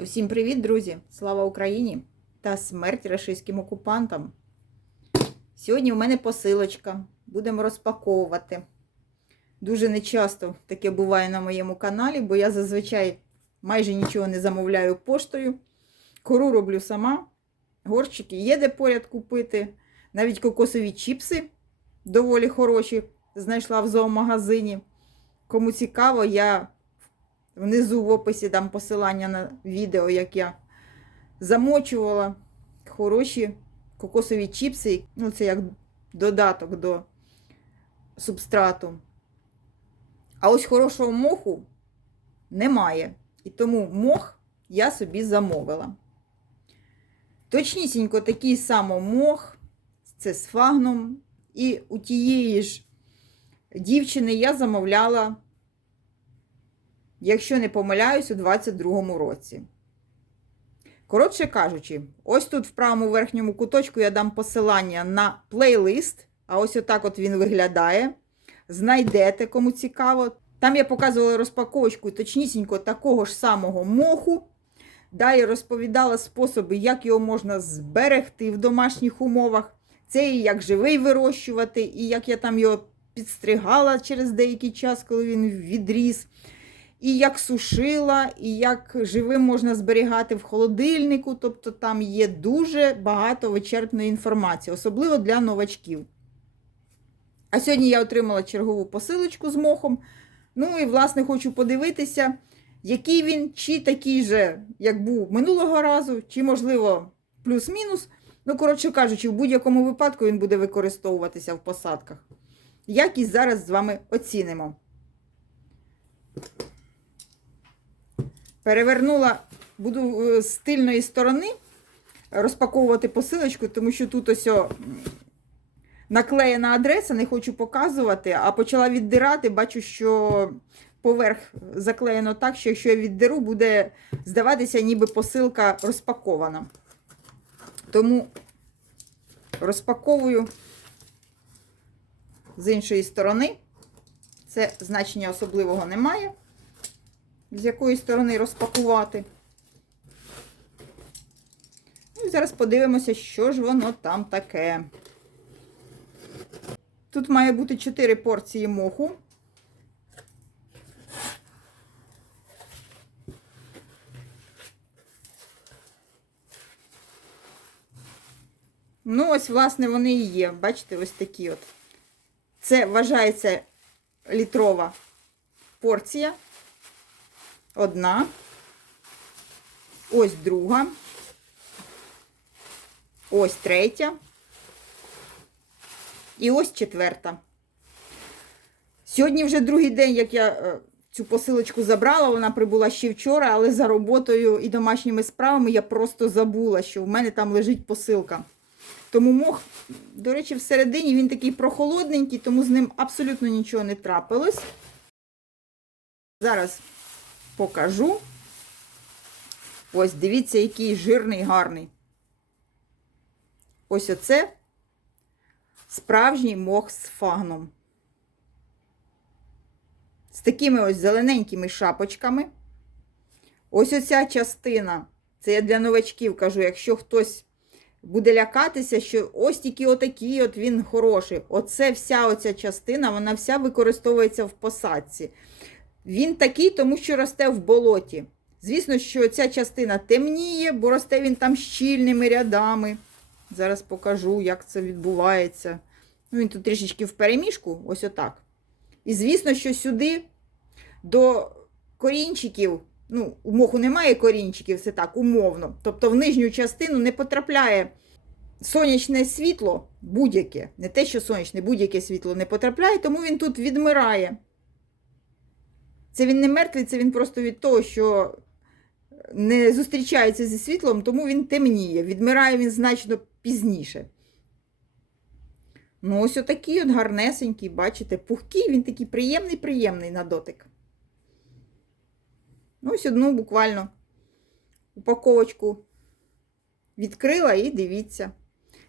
Усім привіт, друзі! Слава Україні та смерть рашистським окупантам. Сьогодні у мене посилочка. Будемо розпаковувати. Дуже нечасто таке буває на моєму каналі, бо я зазвичай майже нічого не замовляю поштою. Кору роблю сама. Горщики є де поряд купити. Навіть кокосові чіпси доволі хороші. Знайшла в зоомагазині. Кому цікаво, я внизу в описі дам посилання на відео, як я замочувала хороші кокосові чіпси. Ну, це як додаток до субстрату. А ось хорошого моху немає. І тому мох я собі замовила. Точнісінько такий самий мох, це з фагном. І у тієї ж дівчини я замовляла, якщо не помиляюсь, у 22-му році. Коротше кажучи, ось тут в правому верхньому куточку я дам посилання на плейлист. А ось отак от він виглядає. Знайдете, кому цікаво. Там я показувала розпаковочку точнісінько такого ж самого моху. Далі розповідала способи, як його можна зберегти в домашніх умовах. Це і як живий вирощувати, і як я там його підстригала через деякий час, коли він відріс. І як сушила, і як живим можна зберігати в холодильнику. Тобто там є дуже багато вичерпної інформації, особливо для новачків. А сьогодні я отримала чергову посилочку з мохом. Ну і, власне, хочу подивитися, який він, чи такий же, як був минулого разу, чи, можливо, плюс-мінус. Ну, коротше кажучи, в будь-якому випадку він буде використовуватися в посадках. Якість зараз з вами оцінимо. Перевернула, буду е, з тильної сторони розпаковувати посилочку, тому що тут ось наклеєна адреса, не хочу показувати, а почала віддирати, бачу, що поверх заклеєно так, що якщо я віддеру, буде здаватися, ніби посилка розпакована. Тому розпаковую з іншої сторони. Це значення особливого немає. З якої сторони розпакувати. Ну і зараз подивимося, що ж воно там таке. Тут має бути 4 порції моху. Ну, ось, власне, вони і є. Бачите, ось такі от. Це вважається літрова порція. Одна. Ось друга. Ось третя. І ось четверта. Сьогодні вже другий день, як я е, цю посилочку забрала, вона прибула ще вчора, але за роботою і домашніми справами я просто забула, що в мене там лежить посилка. Тому мох, до речі, всередині він такий прохолодненький, тому з ним абсолютно нічого не трапилось. Зараз покажу. Ось, дивіться, який жирний, гарний. Ось оце справжній мох з фагном. З такими ось зелененькими шапочками. Ось оця частина. Це я для новачків кажу, якщо хтось буде лякатися, що ось тільки отакий от він хороший. Оце вся оця частина, вона вся використовується в посадці. Він такий, тому що росте в болоті. Звісно, що ця частина темніє, бо росте він там щільними рядами. Зараз покажу, як це відбувається. Ну, Він тут трішечки в переміжку, ось отак. І звісно, що сюди до корінчиків, ну, у моху немає корінчиків, це так, умовно. Тобто в нижню частину не потрапляє сонячне світло, будь-яке. Не те, що сонячне, будь-яке світло не потрапляє, тому він тут відмирає. Це він не мертвий, це він просто від того, що не зустрічається зі світлом, тому він темніє. Відмирає він значно пізніше. Ну, ось отакий от гарнесенький, бачите, пухкий, він такий приємний-приємний на дотик. Ну, ось одну буквально упаковочку відкрила і дивіться.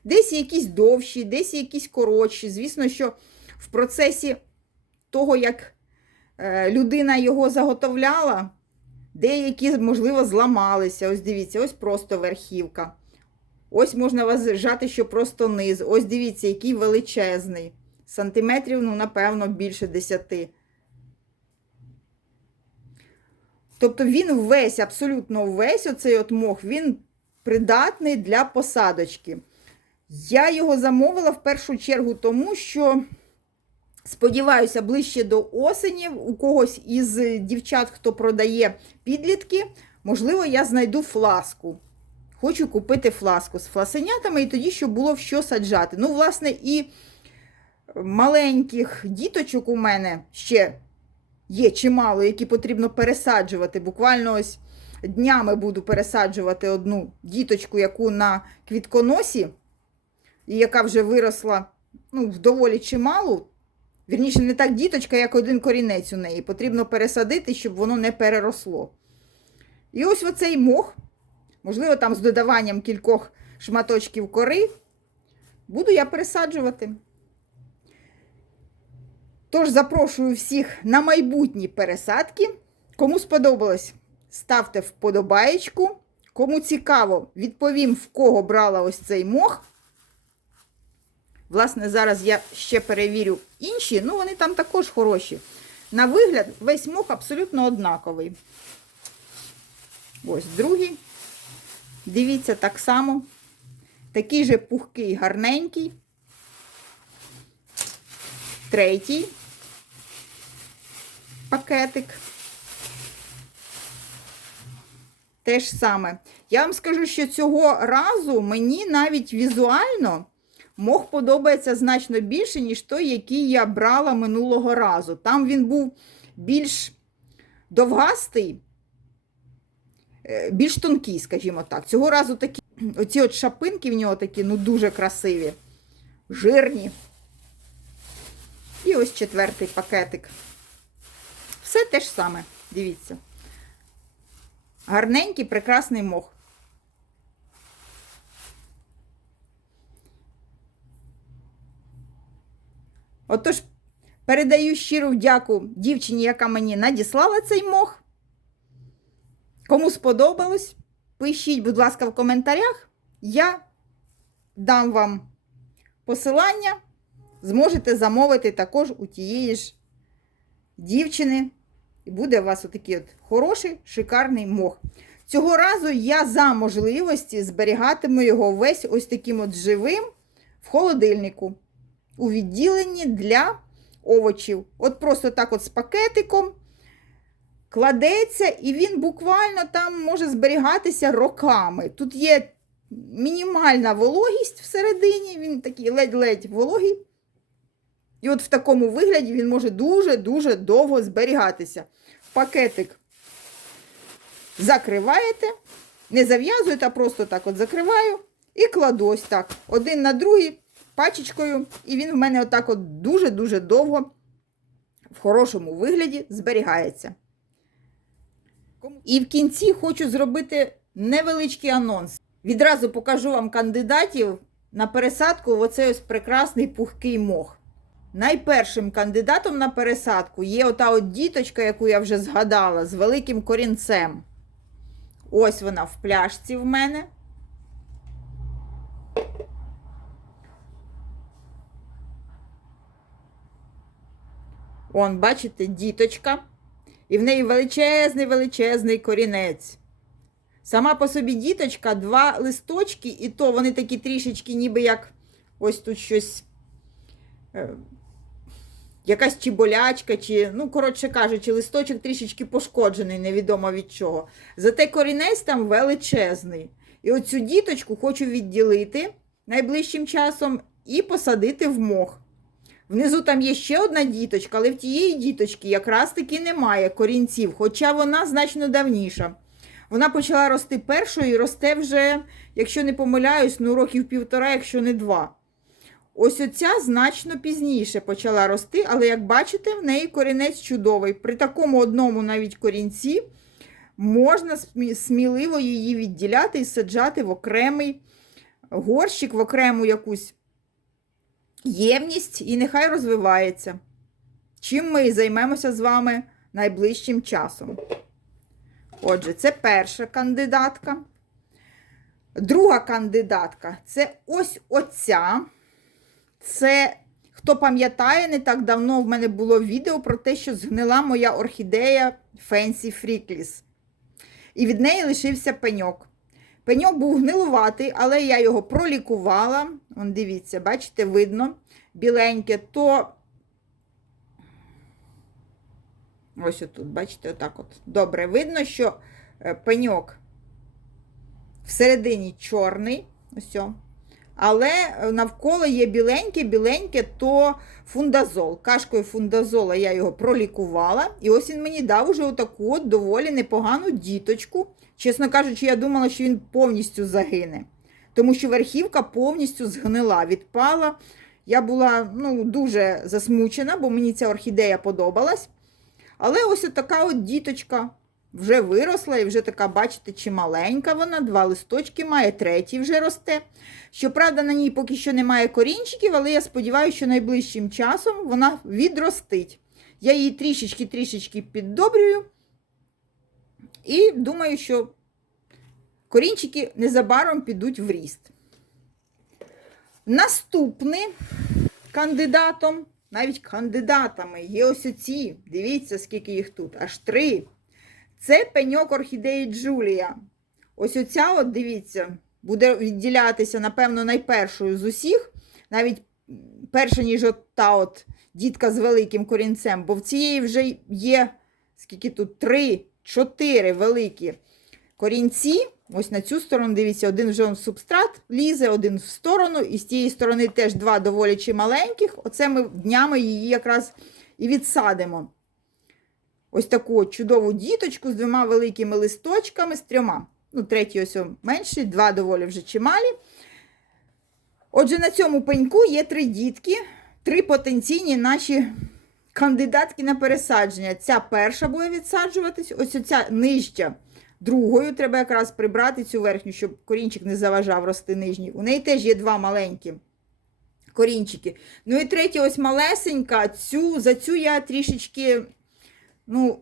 Десь якісь довші, десь якісь коротші. Звісно, що в процесі того, як е, людина його заготовляла, деякі, можливо, зламалися. Ось дивіться, ось просто верхівка. Ось можна вважати, що просто низ. Ось дивіться, який величезний. Сантиметрів, ну, напевно, більше 10. Тобто він весь, абсолютно весь оцей от мох, він придатний для посадочки. Я його замовила в першу чергу, тому що, сподіваюся, ближче до осені у когось із дівчат, хто продає підлітки, можливо, я знайду фласку. Хочу купити фласку з фласенятами, і тоді, щоб було в що саджати. Ну, власне, і маленьких діточок у мене ще є чимало, які потрібно пересаджувати. Буквально ось днями буду пересаджувати одну діточку, яку на квітконосі, і яка вже виросла ну, доволі чимало. Вірніше, не так діточка, як один корінець у неї. Потрібно пересадити, щоб воно не переросло. І ось оцей мох, можливо, там з додаванням кількох шматочків кори, буду я пересаджувати. Тож запрошую всіх на майбутні пересадки. Кому сподобалось, ставте вподобаєчку. Кому цікаво, відповім, в кого брала ось цей мох. Власне, зараз я ще перевірю інші, ну вони там також хороші. На вигляд, весь мох абсолютно однаковий. Ось другий. Дивіться, так само. Такий же пухкий, гарненький. Третій пакетик. Те ж саме. Я вам скажу, що цього разу мені навіть візуально мох подобається значно більше, ніж той, який я брала минулого разу. Там він був більш довгастий, е, більш тонкий, скажімо так. Цього разу такі, оці от шапинки в нього такі, ну, дуже красиві, жирні. І ось четвертий пакетик. Все те ж саме, дивіться. Гарненький, прекрасний мох. Отож, передаю щиру вдяку дівчині, яка мені надіслала цей мох. Кому сподобалось, пишіть, будь ласка, в коментарях. Я дам вам посилання. Зможете замовити також у тієї ж дівчини. І буде у вас отакий от хороший, шикарний мох. Цього разу я за можливості зберігатиму його весь ось таким от живим в холодильнику. У відділенні для овочів. От просто так от з пакетиком кладеться, і він буквально там може зберігатися роками. Тут є мінімальна вологість всередині, він такий ледь-ледь вологий. І от в такому вигляді він може дуже-дуже довго зберігатися. Пакетик закриваєте, не зав'язуєте, а просто так от закриваю і кладу ось так. Один на другий пачечкою. І він в мене отак от дуже-дуже довго в хорошому вигляді зберігається. І в кінці хочу зробити невеличкий анонс. Відразу покажу вам кандидатів на пересадку в оцей ось прекрасний пухкий мох. Найпершим кандидатом на пересадку є ота от діточка, яку я вже згадала, з великим корінцем. Ось вона в пляшці в мене. Он, бачите, діточка. І в неї величезний величезний корінець. Сама по собі діточка, два листочки, і то вони такі трішечки, ніби як ось тут щось. Якась чи болячка, чи, ну, коротше кажучи, листочок трішечки пошкоджений, невідомо від чого. Зате корінець там величезний. І оцю діточку хочу відділити найближчим часом і посадити в мох. Внизу там є ще одна діточка, але в тієї діточки якраз таки немає корінців, хоча вона значно давніша. Вона почала рости першою і росте вже, якщо не помиляюсь, ну років півтора, якщо не два. Ось оця значно пізніше почала рости, але, як бачите, в неї корінець чудовий. При такому одному навіть корінці можна сміливо її відділяти і саджати в окремий горщик в окрему якусь ємність і нехай розвивається. Чим ми і займемося з вами найближчим часом. Отже, це перша кандидатка. Друга кандидатка це ось оця. Це, хто пам'ятає, не так давно в мене було відео про те, що згнила моя орхідея Fancy Freckles. І від неї лишився пеньок. Пеньок був гнилуватий, але я його пролікувала. Вон, дивіться, бачите, видно, біленьке, то. Ось отут, бачите, отак от. Добре, видно, що е, пеньок всередині чорний. Ось. Але е, навколо є біленьке, біленьке, то фундазол. Кашкою фундазола я його пролікувала. І ось він мені дав уже отаку от доволі непогану діточку. Чесно кажучи, я думала, що він повністю загине. Тому що верхівка повністю згнила, відпала. Я була ну, дуже засмучена, бо мені ця орхідея подобалась. Але ось така от діточка вже виросла і вже така, бачите, чималенька вона, два листочки має, третій вже росте. Щоправда, на ній поки що немає корінчиків, але я сподіваюся, що найближчим часом вона відростить. Я її трішечки-трішечки піддобрюю. І думаю, що корінчики незабаром підуть в ріст. Наступний кандидатом, навіть кандидатами, є ось оці. Дивіться, скільки їх тут, аж три. Це пеньок орхідеї Джулія. Ось оця, от, дивіться, буде відділятися, напевно, найпершою з усіх, навіть перша, ніж от та от дітка з великим корінцем, бо в цієї вже є, скільки тут, три, чотири великі корінці. Ось на цю сторону, дивіться, один вже в субстрат лізе, один в сторону, і з тієї сторони теж два доволі чималеньких. Оце ми днями її якраз і відсадимо. Ось таку чудову діточку з двома великими листочками, з трьома. Ну, третій ось менший, два доволі вже чималі. Отже, на цьому пеньку є три дітки, три потенційні наші кандидатки на пересадження. Ця перша буде відсаджуватись, ось оця нижча другою. Треба якраз прибрати цю верхню, щоб корінчик не заважав рости нижній. У неї теж є два маленькі корінчики. Ну і третя, ось малесенька. Цю, За цю я трішечки, ну,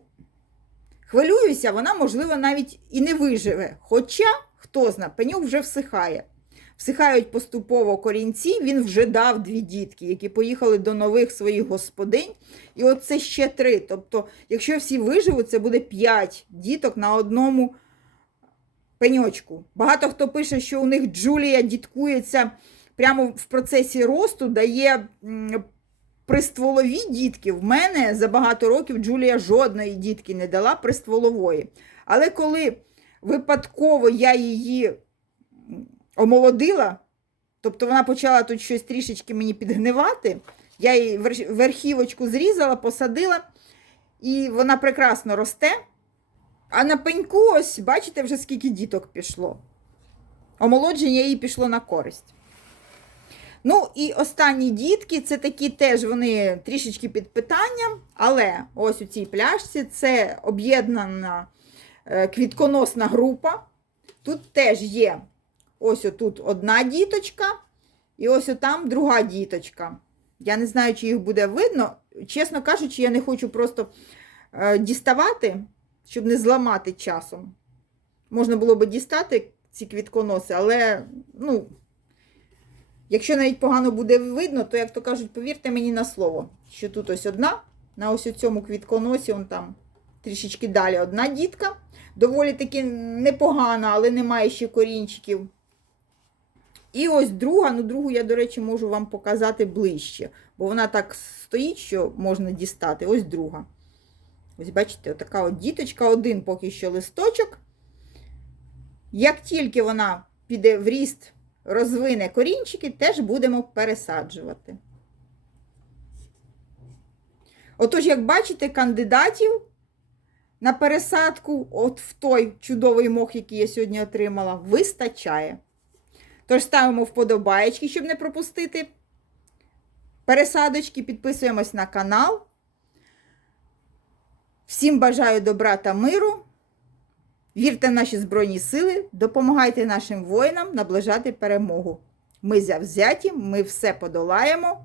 хвилююся, вона, можливо, навіть і не виживе. Хоча, хто знає, пеньок вже всихає. Всихають поступово корінці, він вже дав дві дітки, які поїхали до нових своїх господинь. І от це ще три. Тобто, якщо всі виживуть, це буде п'ять діток на одному пеньочку. Багато хто пише, що у них Джулія діткується прямо в процесі росту, дає пристволові дітки. В мене за багато років Джулія жодної дітки не дала пристволової. Але коли випадково я її омолодила, тобто вона почала тут щось трішечки мені підгнивати. Я її верхівочку зрізала, посадила, і вона прекрасно росте. А на пеньку, ось, бачите, вже скільки діток пішло. Омолодження їй пішло на користь. Ну, і останні дітки це такі теж вони трішечки під питанням, але ось у цій пляшці це об'єднана е, квітконосна група. Тут теж є Ось отут одна діточка, і ось отам друга діточка. Я не знаю, чи їх буде видно. Чесно кажучи, я не хочу просто е, діставати, щоб не зламати часом. Можна було би дістати ці квітконоси, але, ну, якщо навіть погано буде видно, то, як то кажуть, повірте мені на слово, що тут ось одна, на ось цьому квітконосі, он там трішечки далі одна дітка. Доволі таки непогана, але немає ще корінчиків. І ось друга, ну другу я, до речі, можу вам показати ближче, бо вона так стоїть, що можна дістати. Ось друга. Ось, бачите, така от діточка, один поки що листочок. Як тільки вона піде в ріст, розвине корінчики, теж будемо пересаджувати. Отож, як бачите, кандидатів на пересадку, от в той чудовий мох, який я сьогодні отримала, вистачає. Тож ставимо вподобаєчки, щоб не пропустити пересадочки, підписуємось на канал. Всім бажаю добра та миру. Вірте в наші Збройні Сили, допомагайте нашим воїнам наближати перемогу. Ми завзяті, ми все подолаємо,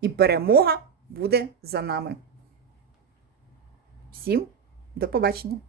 і перемога буде за нами. Всім до побачення!